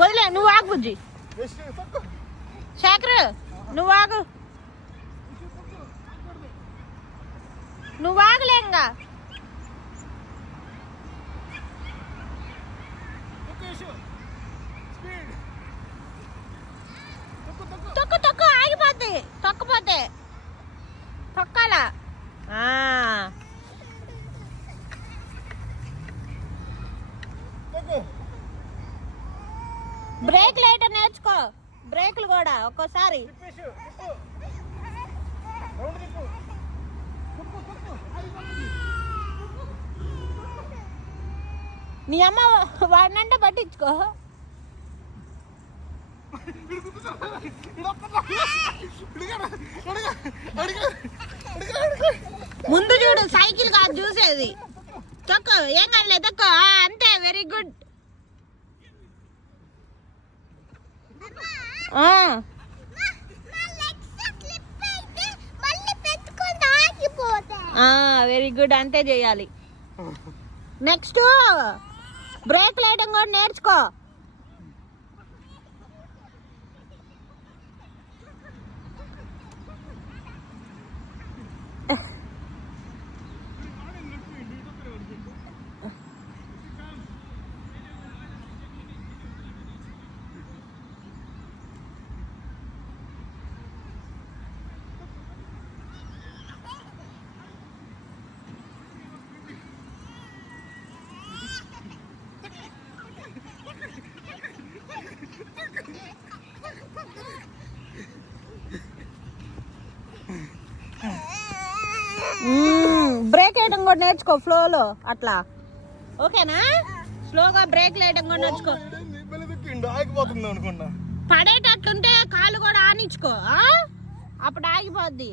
వదిలే, నువ్వు ఆగు బుజ్జి. శేఖర్ నువ్వు ఆగు, నువ్వు ఆగలేంగా. తొక్కు తొక్కు, ఆగిపోద్ది. తొక్కపోతే తొక్కాలా. బ్రేక్ లైట్ నేర్చుకో, బ్రేకులు కూడా ఒక్కోసారి. నీ అమ్మ వాడినంటే పట్టించుకో. ముందు చూడు, సైకిల్ కాదు చూసేది. తొక్కు, ఏం కాదులే, తొక్కు. అంతే, వెరీ గుడ్. వెరీ గుడ్, అంతే చేయాలి. నెక్స్ట్ బ్రేక్ వేయడం కూడా నేర్చుకో. బ్రేక్ వేయడం కూడా నేర్చుకో ఫ్లోలో అట్లా. ఓకేనా? స్లోగా బ్రేక్ వేయడం కూడా నేర్చుకో. పడేటట్లుంటే కాళ్ళు కూడా ఆనించుకో, అప్పుడు ఆగిపోద్ది.